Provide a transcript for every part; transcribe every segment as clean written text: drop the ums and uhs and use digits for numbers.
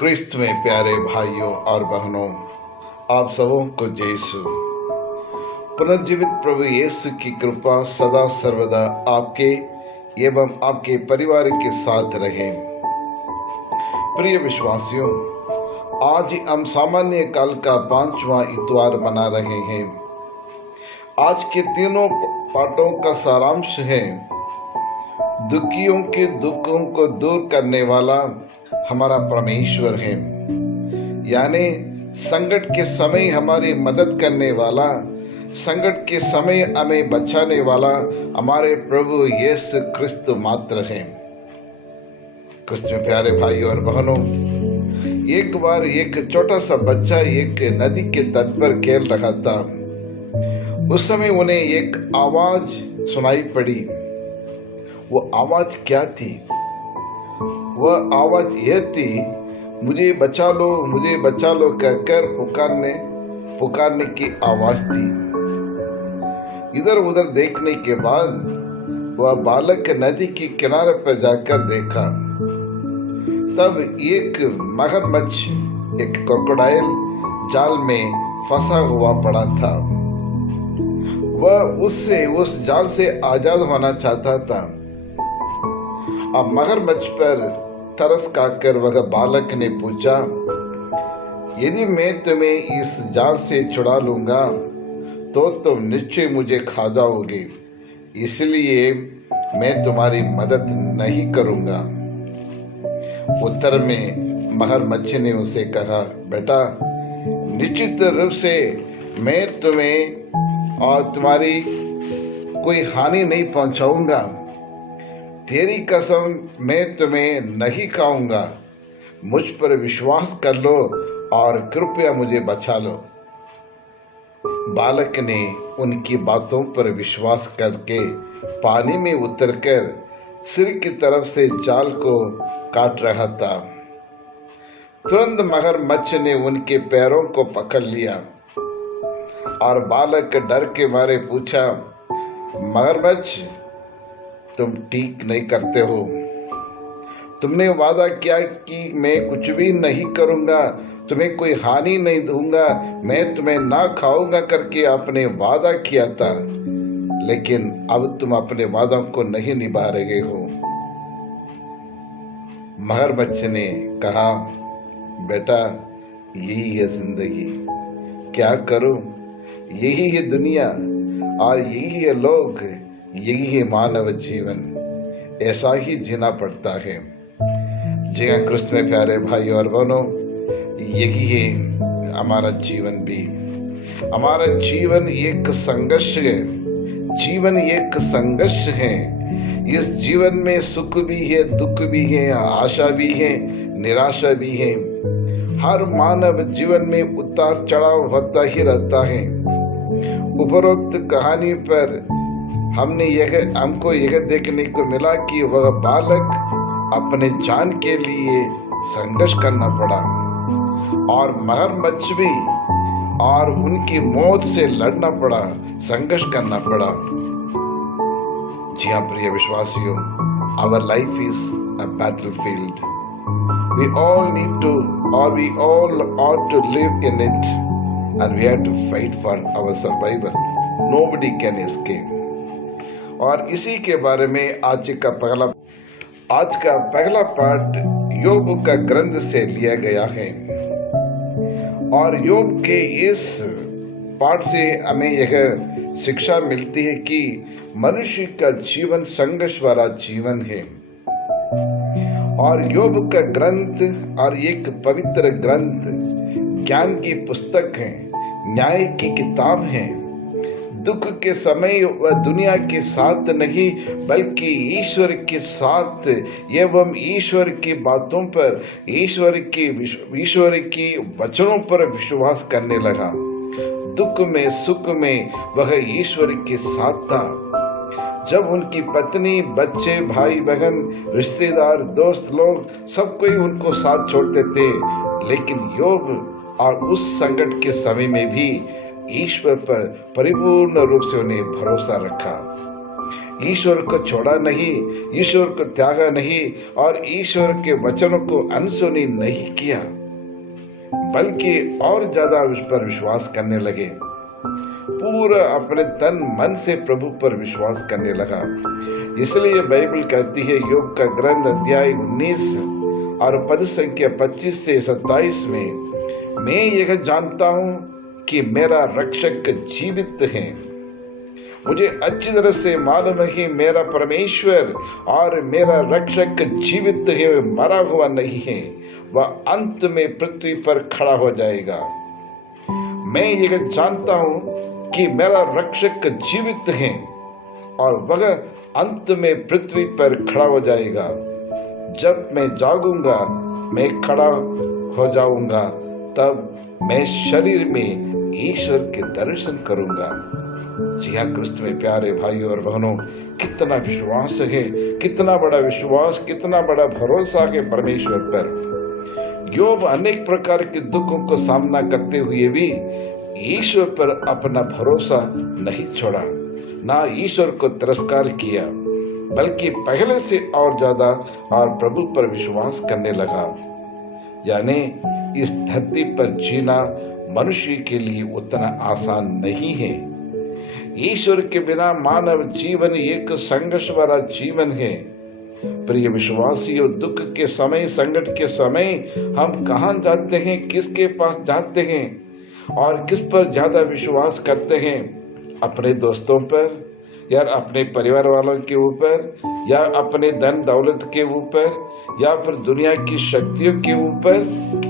क्रिस्त में प्यारे भाइयों और बहनों, आप सबों को जय यीशु। पुनर्जीवित प्रभु यीशु की कृपा सदा सर्वदा आपके एवं आपके परिवार के साथ रहे। प्रिय विश्वासियों, आज हम सामान्य काल का 5वां इतवार मना रहे हैं। आज के तीनों पाठों का सारांश है, दुखियों के दुखों को दूर करने वाला हमारा परमेश्वर है। यानी संकट के समय हमारी मदद करने वाला, संकट के समय हमें बचाने वाला हमारे प्रभु यीशु क्रिस्त मात्र है। क्रिस्त में प्यारे भाई और बहनों, एक बार एक छोटा सा बच्चा एक नदी के तट पर खेल रहा था। उस समय उन्हें एक आवाज सुनाई पड़ी। वो आवाज क्या थी? वह आवाज यह थी, मुझे बचा लो कहकर पुकारने की आवाज थी। इधर उधर देखने के बाद वह बालक नदी के किनारे पर जाकर देखा। तब एक मगरमच्छ, एक क्रोकोडाइल जाल में फंसा हुआ पड़ा था। वह उस जाल से आजाद होना चाहता था। अब मगरमच्छ पर तरस खाकर वह बालक ने पूछा, यदि मैं तुम्हें इस जाल से छुड़ा लूंगा तो तुम निश्चय मुझे खा जाओगे, इसलिए मैं तुम्हारी मदद नहीं करूंगा। उत्तर में मगरमच्छ ने उसे कहा, बेटा, निश्चित रूप से मैं तुम्हें और तुम्हारी कोई हानि नहीं पहुंचाऊंगा। तेरी कसम, मैं तुम्हें नहीं खाऊंगा। मुझ पर विश्वास कर लो और कृपया मुझे बचा लो। बालक ने उनकी बातों पर विश्वास करके पानी में उतरकर सिर की तरफ से जाल को काट रहा था। तुरंत मगरमच्छ ने उनके पैरों को पकड़ लिया और बालक डर के मारे पूछा, मगरमच्छ, तुम ठीक नहीं करते हो। तुमने वादा किया कि मैं कुछ भी नहीं करूंगा, तुम्हें कोई हानि नहीं दूंगा, मैं तुम्हें ना खाऊंगा करके आपने वादा किया था, लेकिन अब तुम अपने वादों को नहीं निभा रहे हो। मगरमच्छ ने कहा, बेटा, यही है जिंदगी, क्या करूं? यही है दुनिया और यही है लोग, यही है मानव जीवन, ऐसा ही जीना पड़ता है। जी हाँ, क्रिस्त में प्यारे भाई और बहनों, यही है हमारा जीवन भी। हमारा जीवन एक संघर्ष है। जीवन एक संघर्ष है। इस जीवन में सुख भी है, दुख भी है, आशा भी है, निराशा भी है। हर मानव जीवन में उतार चढ़ाव होता ही रहता है। उपरोक्त कहानी पर हमको यह देखने को मिला कि वह बालक अपने जान के लिए संघर्ष करना पड़ा और मगरमच्छ भी, और उनकी मौत से लड़ना पड़ा, संघर्ष करना पड़ा। जी हाँ प्रिय विश्वासियों, our life is a battlefield. We all ought to live in it, and we have to fight for our survival. Nobody can escape. और इसी के बारे में आज का पहला पाठ योग का ग्रंथ से लिया गया है। और योग के इस पाठ से हमें यह शिक्षा मिलती है कि मनुष्य का जीवन संघर्ष वाला जीवन है। और योग का ग्रंथ और एक पवित्र ग्रंथ ज्ञान की पुस्तक है, न्याय की किताब है। दुख के समय वह दुनिया के साथ नहीं बल्कि ईश्वर के साथ एवं ईश्वर की बातों पर, ईश्वर की वचनों पर विश्वास करने लगा। दुख में सुख में वह ईश्वर के साथ था। जब उनकी पत्नी, बच्चे, भाई बहन, रिश्तेदार, दोस्त लोग सब कोई उनको साथ छोड़ते थे, लेकिन योग और उस संकट के समय में भी ईश्वर पर परिपूर्ण रूप से उन्हें भरोसा रखा। ईश्वर को छोड़ा नहीं, ईश्वर को त्यागा नहीं और ईश्वर के वचनों को अनसुनी नहीं किया, बल्कि और ज्यादा उस पर विश्वास करने लगे। पूरा अपने तन मन से प्रभु पर विश्वास करने लगा। इसलिए बाइबल कहती है, योग का ग्रंथ अध्याय 19 और पद संख्या 25 से 27 में, मैं यह जानता हूं कि मेरा रक्षक जीवित है। मुझे अच्छी तरह से मालूम है कि मेरा परमेश्वर और मेरा रक्षक जीवित है, मरा हुआ नहीं है। वह अंत में पृथ्वी पर खड़ा हो जाएगा। मैं यह जानता हूं कि मेरा रक्षक जीवित है और वह अंत में पृथ्वी पर खड़ा हो जाएगा। जब मैं जागूंगा, मैं खड़ा हो जाऊंगा, तब मैं शरीर में ईश्वर के दर्शन करूंगा। जी हाँ, क्रिस्त में प्यारे भाइयों और बहनों, कितना विश्वास है, कितना बड़ा विश्वास, कितना बड़ा भरोसा है परमेश्वर पर। योब अनेक प्रकार के दुखों को सामना करते हुए भी ईश्वर पर अपना भरोसा नहीं छोड़ा, ना ईश्वर को तिरस्कार किया, बल्कि पहले से और ज्यादा और प्रभु पर विश्वास करने लगा। यानी इस धरती पर जीना मनुष्य के लिए उतना आसान नहीं है। ईश्वर के बिना मानव जीवन एक संघर्ष वाला जीवन है। प्रिय विश्वासियों, दुख के समय, संकट के समय हम कहाँ जाते हैं, किसके पास जाते हैं और किस पर ज्यादा विश्वास करते हैं? अपने दोस्तों पर या अपने परिवार वालों के ऊपर या अपने धन दौलत के ऊपर या फिर दुनिया की शक्तियों के ऊपर?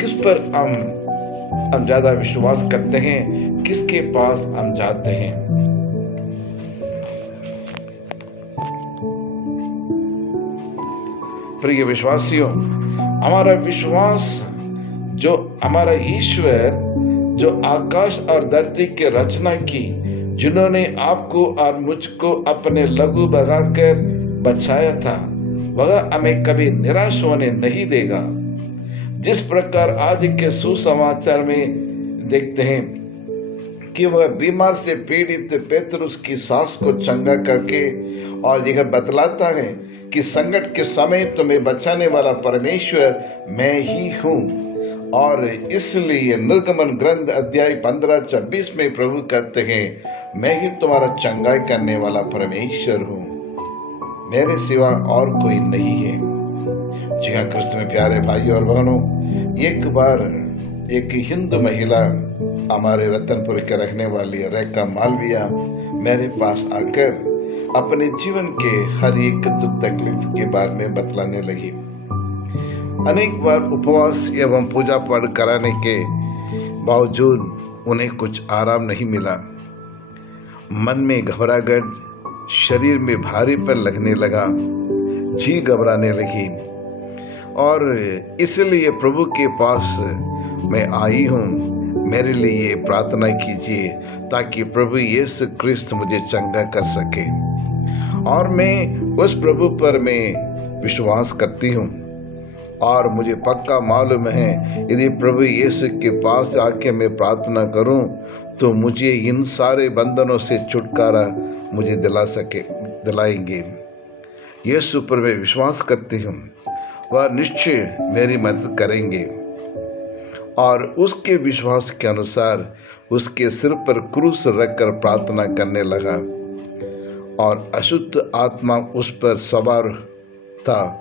किस पर हम ज्यादा विश्वास करते हैं, किसके पास हम जाते हैं? प्रिय विश्वासियों, हमारा विश्वास जो हमारा ईश्वर जो आकाश और धरती के रचना की, जिन्होंने आपको और मुझको अपने लहू बहाकर बचाया था, वह हमें कभी निराश होने नहीं देगा। जिस प्रकार आज के सुसमाचार में देखते हैं कि वह बीमार से पीड़ित पेतरुस की सांस को चंगा करके और यह बतलाता है कि संकट के समय तुम्हें बचाने वाला परमेश्वर मैं ही हूँ। और इसलिए निर्गमन ग्रंथ अध्याय 15-26 में प्रभु कहते हैं, मैं ही तुम्हारा चंगाई करने वाला परमेश्वर हूँ, मेरे सिवा और कोई नहीं है। जी हाँ, क्रिस्त में प्यारे भाई और बहनों, एक बार एक हिंदू महिला, हमारे रतनपुर के रहने वाली रेखा मालविया, मेरे पास आकर अपने जीवन के हर एक दुख तकलीफ के बारे में बतलाने लगी। अनेक बार उपवास एवं पूजा पाठ कराने के बावजूद उन्हें कुछ आराम नहीं मिला। मन में घबराहट, शरीर में भारीपन लगने लगा, जी घबराने लगी और इसलिए प्रभु के पास मैं आई हूँ। मेरे लिए प्रार्थना कीजिए ताकि प्रभु यीशु क्रिस्त मुझे चंगा कर सके। और मैं उस प्रभु पर मैं विश्वास करती हूँ और मुझे पक्का मालूम है, यदि प्रभु यीशु के पास आके मैं प्रार्थना करूँ तो मुझे इन सारे बंधनों से छुटकारा मुझे दिलाएंगे। यीशु पर मैं विश्वास करती हूँ, वह निश्चय मेरी मदद करेंगे। और उसके विश्वास के अनुसार उसके सिर पर क्रूस रखकर प्रार्थना करने लगा और अशुद्ध आत्मा उस पर सवार था।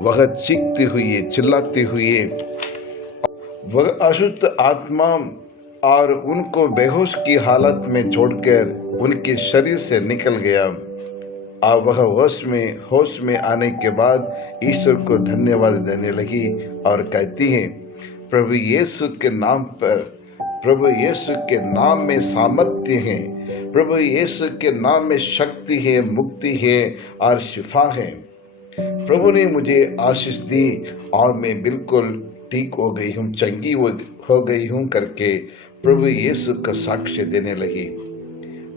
वह चीखते हुए, चिल्लाते हुए वह अशुद्ध आत्मा और उनको बेहोश की हालत में छोड़कर उनके शरीर से निकल गया। और वह होश में आने के बाद ईश्वर को धन्यवाद देने लगी और कहती है, प्रभु यीशु के नाम पर, प्रभु यीशु के नाम में सामर्थ्य है, प्रभु यीशु के नाम में शक्ति है, मुक्ति है और शिफा है। प्रभु ने मुझे आशीष दी और मैं बिल्कुल ठीक हो गई हूँ, चंगी हो गई हूँ करके प्रभु यीशु का साक्ष्य देने लगी।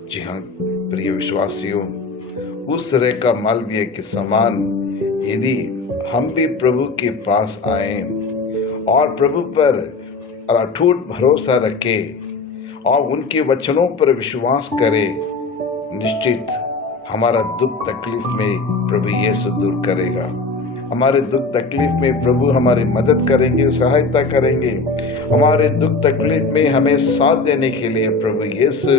जी हाँ प्रिय विश्वासियों, उस रेखा मालवीय के समान यदि हम भी प्रभु के पास आए और प्रभु पर अटूट भरोसा रखें और उनके वचनों पर विश्वास करें, निश्चित हमारा दुख तकलीफ में प्रभु यीशु दूर करेगा। हमारे दुख तकलीफ में प्रभु हमारी मदद करेंगे, सहायता करेंगे। हमारे दुख तकलीफ में हमें साथ देने के लिए प्रभु यीशु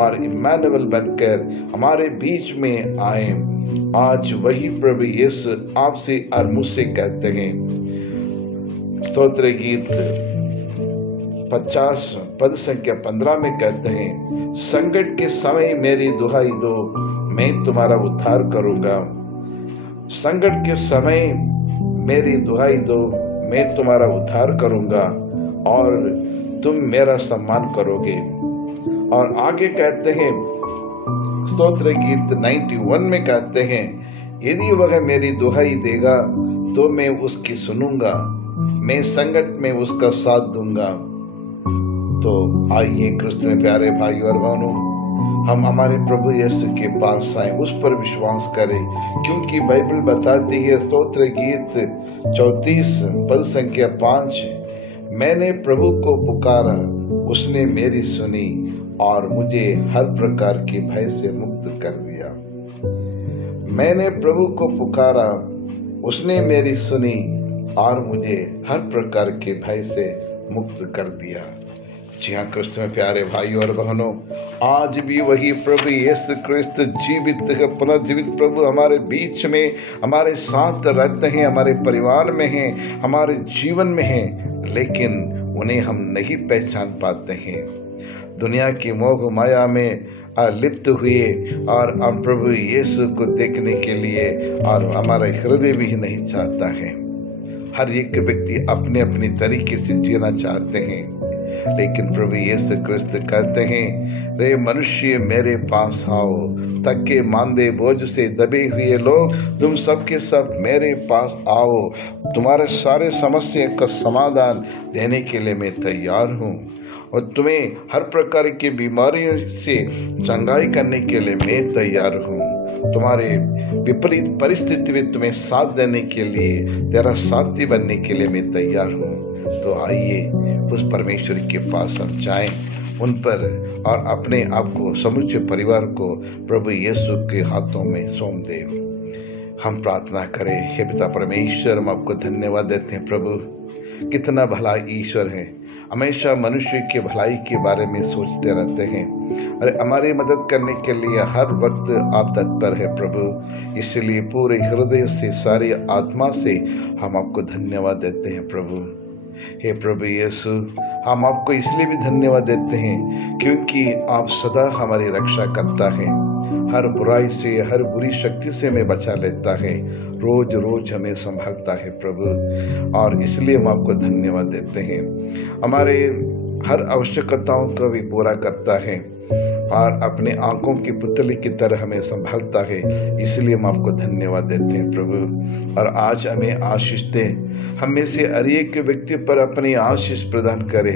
और इम्मानुएल बनकर हमारे बीच में आए। आज वही प्रभु यीशु आपसे और मुझसे कहते हैं। स्तोत्र गीत 50 पद संख्या 15 में कहते हैं, संकट के समय मेरी दुहाई दो, मैं तुम्हारा उद्धार करूंगा। संकट के समय मेरी दुहाई दो, मैं तुम्हारा उद्धार करूंगा और तुम मेरा सम्मान करोगे। और आगे कहते हैं, स्तोत्र गीत 91 में कहते हैं, यदि वह मेरी दुहाई देगा तो मैं उसकी सुनूंगा, मैं संकट में उसका साथ दूंगा। तो आइए क्रिस्त में प्यारे भाई और बहनों, हम हमारे प्रभु यीशु के पास आए, उस पर विश्वास करें, क्योंकि बाइबल बताती है, स्तोत्र गीत 34 पद संख्या 5, मैंने प्रभु को पुकारा, उसने मेरी सुनी और मुझे हर प्रकार के भय से मुक्त कर दिया। मैंने प्रभु को पुकारा, उसने मेरी सुनी और मुझे हर प्रकार के भय से मुक्त कर दिया। जी हाँ क्रिस्त में प्यारे भाई और बहनों, आज भी वही प्रभु यीशु क्रिस्त जीवित है, पुनर्जीवित प्रभु हमारे बीच में, हमारे साथ रहते हैं, हमारे परिवार में हैं, हमारे जीवन में हैं, लेकिन उन्हें हम नहीं पहचान पाते हैं। दुनिया की मोह माया में लिप्त हुए और हम प्रभु यीशु को देखने के लिए और हमारा हृदय भी नहीं चाहता है। हर एक व्यक्ति अपने अपने तरीके से जीना चाहते हैं, लेकिन प्रभु यीशु क्रिस्त कहते हैं, रे मनुष्य मेरे पास आओ, थके मांदे बोझ से दबे हुए लोग, तुम सबके सब मेरे पास आओ, तुम्हारे सारे समस्या का समाधान देने के लिए मैं तैयार हूँ और तुम्हें हर प्रकार की बीमारियों से चंगाई करने के लिए मैं तैयार हूँ। तुम्हारे विपरीत परिस्थिति में तुम्हें साथ देने के लिए, तेरा साथी बनने के लिए मैं तैयार हूँ। तो आइए उस परमेश्वर के पास हम जाएं, उन पर और अपने आप को, समूचे परिवार को प्रभु यीशु के हाथों में सौंप दें। हम प्रार्थना करें। हे पिता परमेश्वर, हम आपको धन्यवाद देते हैं। प्रभु कितना भला ईश्वर है, हमेशा मनुष्य की भलाई के बारे में सोचते रहते हैं और हमारी मदद करने के लिए हर वक्त आप तत्पर है प्रभु। इसलिए पूरे हृदय से, सारी आत्मा से हम आपको धन्यवाद देते हैं प्रभु। हे प्रभु यीशु, हम आपको इसलिए भी धन्यवाद देते हैं क्योंकि आप सदा हमारी रक्षा करता है, हर बुराई से, हर बुरी शक्ति से हमें बचा लेता है, रोज रोज हमें संभालता है प्रभु। और इसलिए हम आपको धन्यवाद देते हैं। हमारे हर आवश्यकताओं को भी पूरा करता है और अपने आंखों की पुतली की तरह हमें संभालता है, इसलिए हम आपको धन्यवाद देते हैं प्रभु। और आज हमें आशीष दे, हमें से हर एक व्यक्ति पर अपनी आशीष प्रदान करे,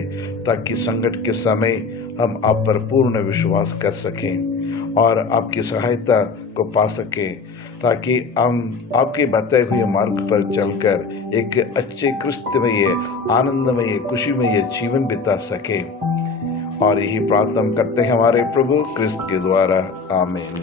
ताकि संकट के समय हम आप पर पूर्ण विश्वास कर सकें और आपकी सहायता को पा सकें, ताकि हम आपके बताए हुए मार्ग पर चलकर एक अच्छे क्रिस्तमय, आनंदमय, खुशीमय जीवन बिता सकें। और यही प्रार्थना करते हैं हमारे प्रभु क्रिस्त के द्वारा। आमीन।